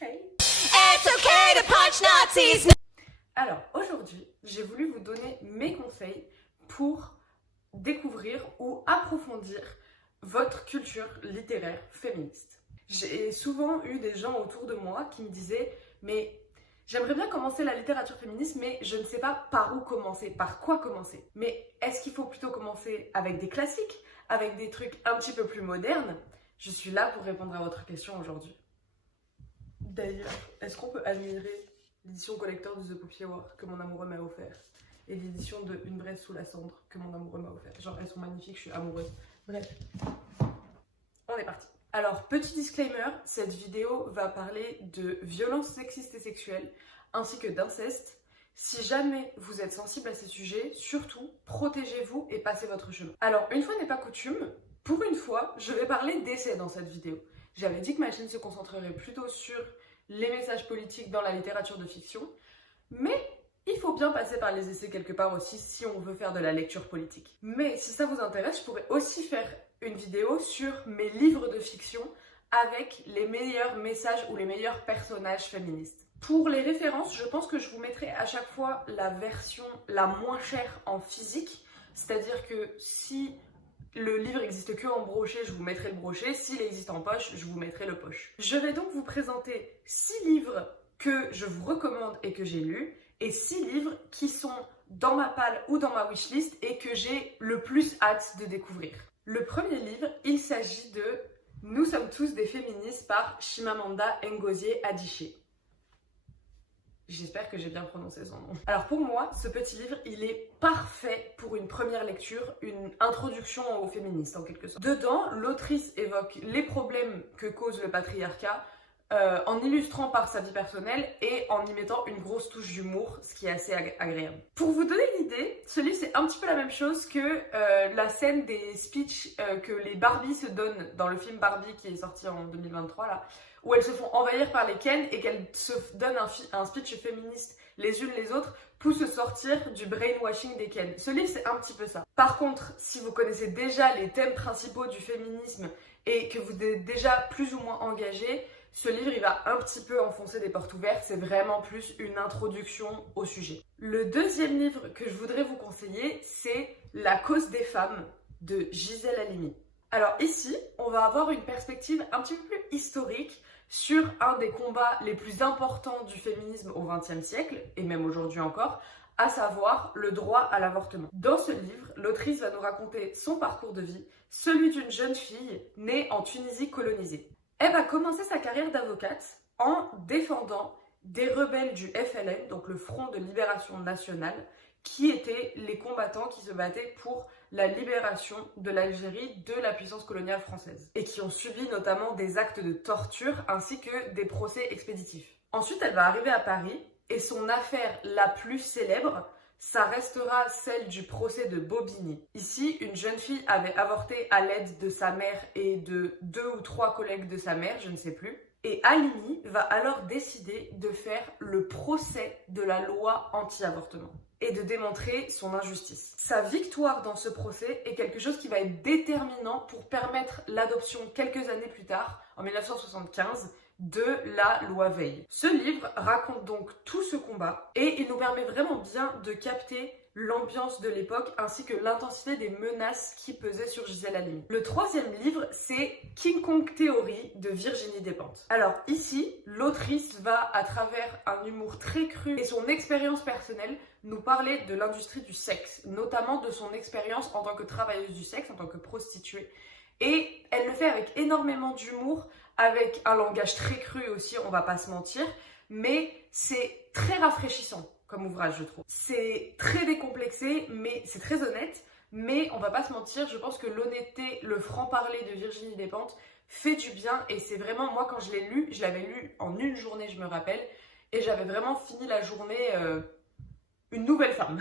Hey. It's okay to punch Nazis. Alors, aujourd'hui, j'ai voulu vous donner mes conseils pour découvrir ou approfondir votre culture littéraire féministe. J'ai souvent eu des gens autour de moi qui me disaient « Mais j'aimerais bien commencer la littérature féministe, mais je ne sais pas par où commencer, par quoi commencer. Mais est-ce qu'il faut plutôt commencer avec des classiques, avec des trucs un petit peu plus modernes ?» Je suis là pour répondre à votre question aujourd'hui. D'ailleurs, est-ce qu'on peut admirer l'édition collector de The Poppy War que mon amoureux m'a offert et l'édition de Une braise sous la cendre que mon amoureux m'a offert? Genre, elles sont magnifiques, je suis amoureuse. Bref, on est parti. Alors, petit disclaimer, cette vidéo va parler de violences sexistes et sexuelles ainsi que d'inceste. Si jamais vous êtes sensible à ces sujets, surtout, protégez-vous et passez votre chemin. Alors, une fois n'est pas coutume, pour une fois, je vais parler d'essais dans cette vidéo. J'avais dit que ma chaîne se concentrerait plutôt sur les messages politiques dans la littérature de fiction, mais il faut bien passer par les essais quelque part aussi si on veut faire de la lecture politique. Mais si ça vous intéresse, je pourrais aussi faire une vidéo sur mes livres de fiction avec les meilleurs messages ou les meilleurs personnages féministes. Pour les références, je pense que je vous mettrai à chaque fois la version la moins chère en physique, c'est-à-dire que si le livre existe que en brochet, je vous mettrai le brochet. S'il existe en poche, je vous mettrai le poche. Je vais donc vous présenter 6 livres que je vous recommande et que j'ai lus, et 6 livres qui sont dans ma palle ou dans ma wishlist et que j'ai le plus hâte de découvrir. Le premier livre, il s'agit de Nous sommes tous des féministes par Chimamanda Ngozi Adichie. J'espère que j'ai bien prononcé son nom. Alors pour moi, ce petit livre, il est parfait pour une première lecture, une introduction au féminisme en quelque sorte. Dedans, l'autrice évoque les problèmes que cause le patriarcat en illustrant par sa vie personnelle et en y mettant une grosse touche d'humour, ce qui est assez agréable. Pour vous donner l'idée, ce livre c'est un petit peu la même chose que la scène des speeches que les Barbie se donnent dans le film Barbie qui est sorti en 2023 là, où elles se font envahir par les Ken et qu'elles se donnent un speech féministe les unes les autres pour se sortir du brainwashing des Ken. Ce livre, c'est un petit peu ça. Par contre, si vous connaissez déjà les thèmes principaux du féminisme et que vous êtes déjà plus ou moins engagé, ce livre, il va un petit peu enfoncer des portes ouvertes. C'est vraiment plus une introduction au sujet. Le deuxième livre que je voudrais vous conseiller, c'est La cause des femmes de Gisèle Halimi. Alors ici, on va avoir une perspective un petit peu plus historique sur un des combats les plus importants du féminisme au XXe siècle, et même aujourd'hui encore, à savoir le droit à l'avortement. Dans ce livre, l'autrice va nous raconter son parcours de vie, celui d'une jeune fille née en Tunisie colonisée. Elle va commencer sa carrière d'avocate en défendant des rebelles du FLN, donc le Front de Libération Nationale, qui étaient les combattants qui se battaient pour la libération de l'Algérie de la puissance coloniale française et qui ont subi notamment des actes de torture ainsi que des procès expéditifs. Ensuite, elle va arriver à Paris et son affaire la plus célèbre, ça restera celle du procès de Bobigny. Ici, une jeune fille avait avorté à l'aide de sa mère et de 2 ou 3 collègues de sa mère, je ne sais plus. Et Halimi va alors décider de faire le procès de la loi anti-avortement et de démontrer son injustice. Sa victoire dans ce procès est quelque chose qui va être déterminant pour permettre l'adoption quelques années plus tard, en 1975, de la loi Veil. Ce livre raconte donc tout ce combat et il nous permet vraiment bien de capter l'ambiance de l'époque ainsi que l'intensité des menaces qui pesaient sur Gisèle Halimi. Le troisième livre, c'est King Kong Theory de Virginie Despentes. Alors ici, l'autrice va, à travers un humour très cru et son expérience personnelle, nous parler de l'industrie du sexe, notamment de son expérience en tant que travailleuse du sexe, en tant que prostituée. Et elle le fait avec énormément d'humour, avec un langage très cru aussi, on va pas se mentir, mais c'est très rafraîchissant comme ouvrage, je trouve. C'est très décomplexé, mais c'est très honnête, mais on va pas se mentir, je pense que l'honnêteté, le franc-parler de Virginie Despentes fait du bien, et c'est vraiment, moi quand je l'ai lu, je l'avais lu en une journée, je me rappelle, et j'avais vraiment fini la journée une nouvelle femme.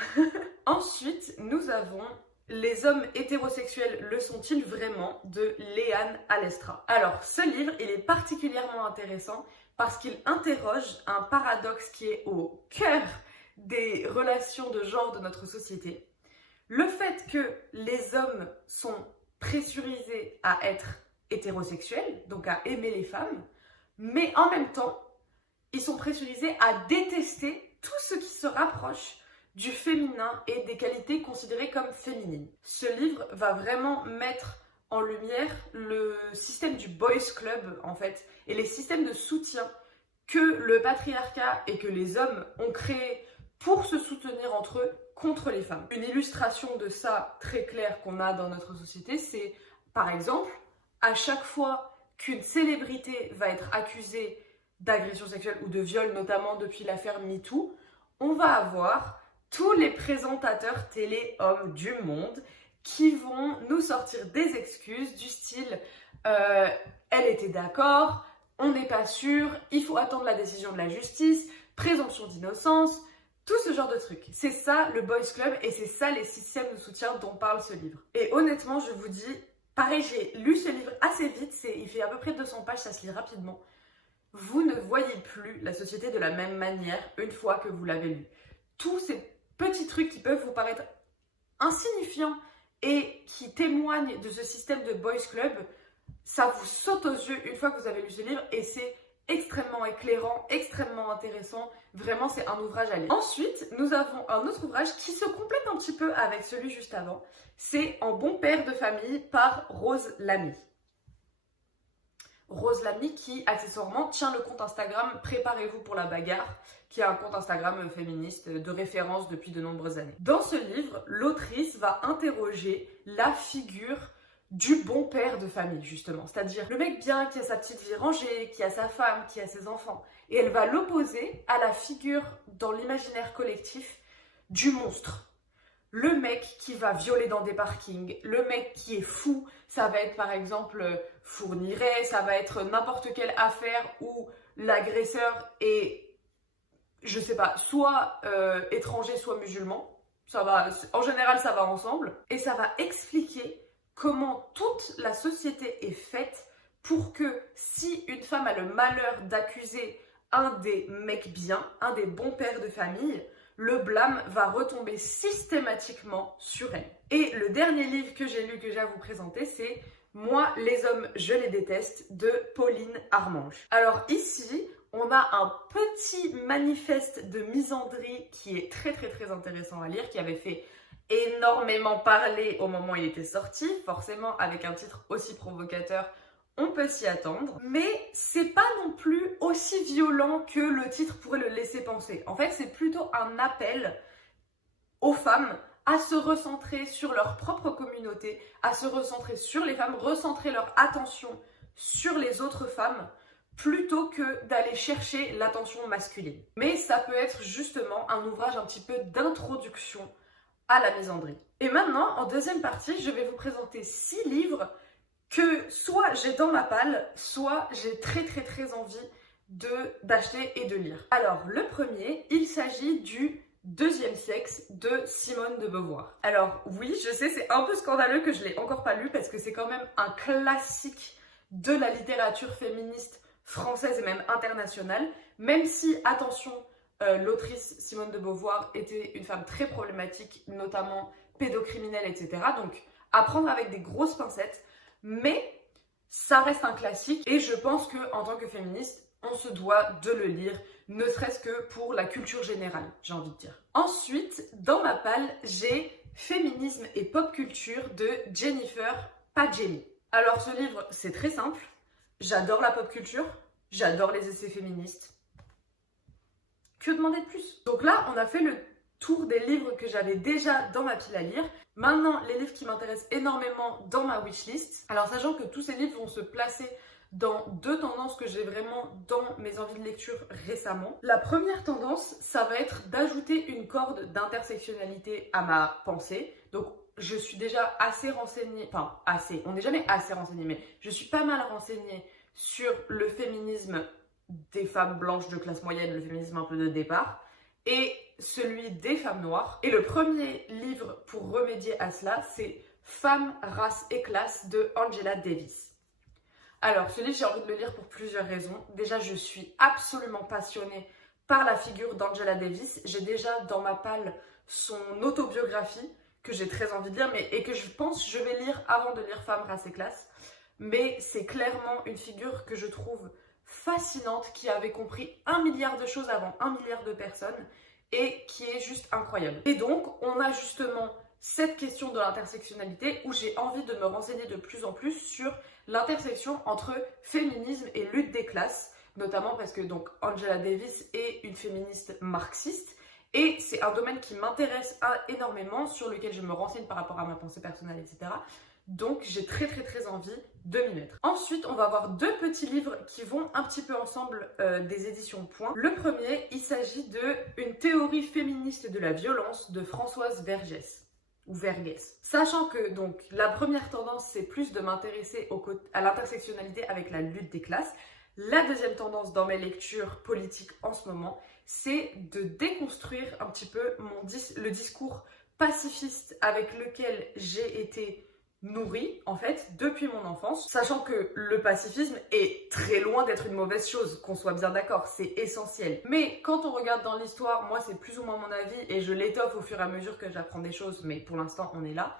Ensuite, nous avons Les hommes hétérosexuels le sont-ils vraiment de Léane Alestra. Alors, ce livre, il est particulièrement intéressant parce qu'il interroge un paradoxe qui est au cœur des relations de genre de notre société. Le fait que les hommes sont pressurisés à être hétérosexuels, donc à aimer les femmes, mais en même temps, ils sont pressurisés à détester tout ce qui se rapproche du féminin et des qualités considérées comme féminines. Ce livre va vraiment mettre en lumière le système du boys club en fait et les systèmes de soutien que le patriarcat et que les hommes ont créés pour se soutenir entre eux contre les femmes. Une illustration de ça très claire qu'on a dans notre société, c'est par exemple à chaque fois qu'une célébrité va être accusée d'agression sexuelle ou de viol, notamment depuis l'affaire MeToo, on va avoir tous les présentateurs télé hommes du monde qui vont nous sortir des excuses du style elle était d'accord, on n'est pas sûr, il faut attendre la décision de la justice, présomption d'innocence, tout ce genre de trucs. C'est ça le Boys Club et c'est ça les systèmes de soutien dont parle ce livre. Et honnêtement, je vous dis, pareil, j'ai lu ce livre assez vite, il fait à peu près 200 pages, ça se lit rapidement. Vous ne voyez plus la société de la même manière une fois que vous l'avez lu. Tous ces petits trucs qui peuvent vous paraître insignifiants et qui témoignent de ce système de Boys Club, ça vous saute aux yeux une fois que vous avez lu ce livre et c'est extrêmement éclairant, extrêmement intéressant. Vraiment, c'est un ouvrage à lire. Ensuite, nous avons un autre ouvrage qui se complète un petit peu avec celui juste avant. C'est En bon père de famille par Rose Lamy. Rose Lamy qui, accessoirement, tient le compte Instagram Préparez-vous pour la bagarre, qui est un compte Instagram féministe de référence depuis de nombreuses années. Dans ce livre, l'autrice va interroger la figure du bon père de famille, justement. C'est-à-dire le mec bien qui a sa petite vie rangée, qui a sa femme, qui a ses enfants. Et elle va l'opposer à la figure dans l'imaginaire collectif du monstre. Le mec qui va violer dans des parkings, le mec qui est fou, ça va être par exemple Fourniret, ça va être n'importe quelle affaire où l'agresseur est, je sais pas, soit étranger, soit musulman. Ça va, en général, ça va ensemble. Et ça va expliquer comment toute la société est faite pour que si une femme a le malheur d'accuser un des mecs bien, un des bons pères de famille, le blâme va retomber systématiquement sur elle. Et le dernier livre que j'ai lu, que j'ai à vous présenter, c'est Moi, les hommes, je les déteste de Pauline Armange. Alors ici, on a un petit manifeste de misandrie qui est très intéressant à lire, qui avait fait énormément parler au moment où il était sorti. Forcément, avec un titre aussi provocateur, on peut s'y attendre. Mais c'est pas non plus aussi violent que le titre pourrait le laisser penser. En fait, c'est plutôt un appel aux femmes à se recentrer sur leur propre communauté, à se recentrer sur les femmes, recentrer leur attention sur les autres femmes, plutôt que d'aller chercher l'attention masculine. Mais ça peut être justement un ouvrage un petit peu d'introduction à la misandrie. Et maintenant, en deuxième partie, je vais vous présenter 6 livres que soit j'ai dans ma palle, soit j'ai très envie d'acheter et de lire. Alors, le premier, il s'agit du Deuxième sexe de Simone de Beauvoir. Alors oui, je sais, c'est un peu scandaleux que je l'ai encore pas lu parce que c'est quand même un classique de la littérature féministe française et même internationale, même si, attention, l'autrice Simone de Beauvoir était une femme très problématique, notamment pédocriminelle, etc. Donc à prendre avec des grosses pincettes, mais ça reste un classique et je pense qu'en tant que féministe, on se doit de le lire, ne serait-ce que pour la culture générale, j'ai envie de dire. Ensuite, dans ma palle, j'ai Féminisme et pop culture de Jennifer Padjemi. Alors ce livre, c'est très simple. J'adore la pop culture, j'adore les essais féministes. Que demander de plus? Donc là, on a fait le tour des livres que j'avais déjà dans ma pile à lire. Maintenant, les livres qui m'intéressent énormément dans ma wishlist. Alors sachant que tous ces livres vont se placer dans 2 tendances que j'ai vraiment dans mes envies de lecture récemment. La première tendance, ça va être d'ajouter une corde d'intersectionnalité à ma pensée. Donc je suis déjà assez renseignée, enfin assez, on n'est jamais assez renseigné, mais je suis pas mal renseignée sur le féminisme des femmes blanches de classe moyenne, le féminisme un peu de départ, et celui des femmes noires. Et le premier livre pour remédier à cela, c'est Femmes, race et classe de Angela Davis. Alors, ce livre, j'ai envie de le lire pour plusieurs raisons. Déjà, je suis absolument passionnée par la figure d'Angela Davis. J'ai déjà dans ma palle son autobiographie que j'ai très envie de lire et que je pense que je vais lire avant de lire Femmes, race et classe. Mais c'est clairement une figure que je trouve fascinante, qui avait compris 1 milliard de choses avant 1 milliard de personnes et qui est juste incroyable. Et donc, on a justement cette question de l'intersectionnalité où j'ai envie de me renseigner de plus en plus sur l'intersection entre féminisme et lutte des classes, notamment parce que donc Angela Davis est une féministe marxiste et c'est un domaine qui m'intéresse énormément, sur lequel je me renseigne par rapport à ma pensée personnelle, etc. Donc j'ai très envie de m'y mettre. Ensuite, on va avoir 2 petits livres qui vont un petit peu ensemble des éditions Point. Le premier, il s'agit de Une théorie féministe de la violence de Françoise Vergès. Ou Vergès. Sachant que donc la première tendance, c'est plus de m'intéresser à l'intersectionnalité avec la lutte des classes. La deuxième tendance dans mes lectures politiques en ce moment, c'est de déconstruire un petit peu le discours pacifiste avec lequel j'ai été nourrie, en fait, depuis mon enfance, sachant que le pacifisme est très loin d'être une mauvaise chose, qu'on soit bien d'accord, c'est essentiel. Mais quand on regarde dans l'histoire, moi c'est plus ou moins mon avis, et je l'étoffe au fur et à mesure que j'apprends des choses, mais pour l'instant on est là,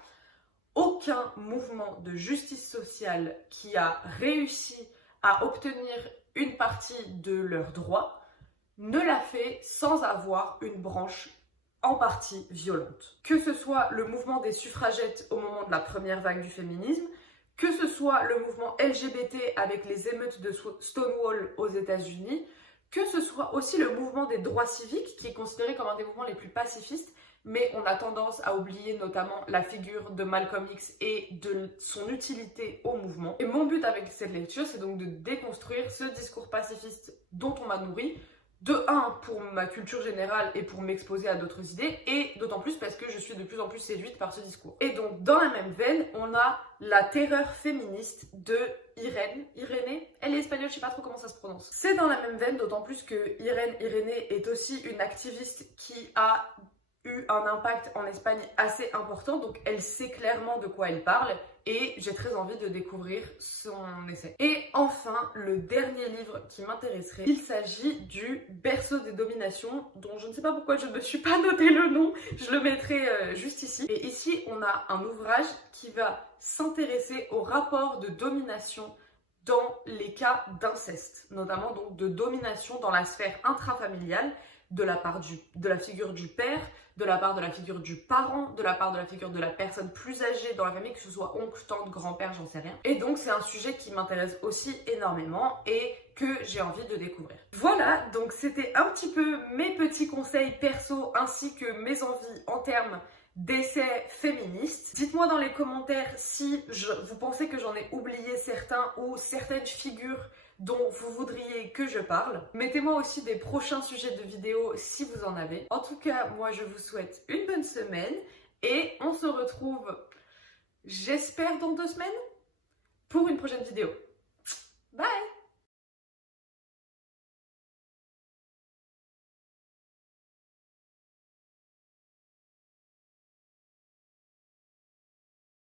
aucun mouvement de justice sociale qui a réussi à obtenir une partie de leurs droits ne l'a fait sans avoir une branche en partie violente. Que ce soit le mouvement des suffragettes au moment de la première vague du féminisme, que ce soit le mouvement LGBT avec les émeutes de Stonewall aux États-Unis, que ce soit aussi le mouvement des droits civiques, qui est considéré comme un des mouvements les plus pacifistes, mais on a tendance à oublier notamment la figure de Malcolm X et de son utilité au mouvement. Et mon but avec cette lecture, c'est donc de déconstruire ce discours pacifiste dont on m'a nourri, de 1 pour ma culture générale et pour m'exposer à d'autres idées, et d'autant plus parce que je suis de plus en plus séduite par ce discours. Et donc dans la même veine, on a La terreur féministe de Irénée, elle est espagnole, je sais pas trop comment ça se prononce. C'est dans la même veine, d'autant plus que Irénée est aussi une activiste qui a eu un impact en Espagne assez important, donc elle sait clairement de quoi elle parle, et j'ai très envie de découvrir son essai. Et enfin, le dernier livre qui m'intéresserait, il s'agit du Berceau des dominations, dont je ne sais pas pourquoi je ne me suis pas noté le nom, je le mettrai juste ici. Et ici, on a un ouvrage qui va s'intéresser au rapport de domination dans les cas d'inceste, notamment donc de domination dans la sphère intrafamiliale, de la part de la figure du père, de la part de la figure du parent, de la part de la figure de la personne plus âgée dans la famille, que ce soit oncle, tante, grand-père, j'en sais rien. Et donc c'est un sujet qui m'intéresse aussi énormément et que j'ai envie de découvrir. Voilà, donc c'était un petit peu mes petits conseils perso ainsi que mes envies en termes d'essais féministes. Dites-moi dans les commentaires si vous pensez que j'en ai oublié certains ou certaines figures dont vous voudriez que je parle. Mettez-moi aussi des prochains sujets de vidéos si vous en avez. En tout cas, moi je vous souhaite une bonne semaine et on se retrouve, j'espère, dans 2 semaines pour une prochaine vidéo.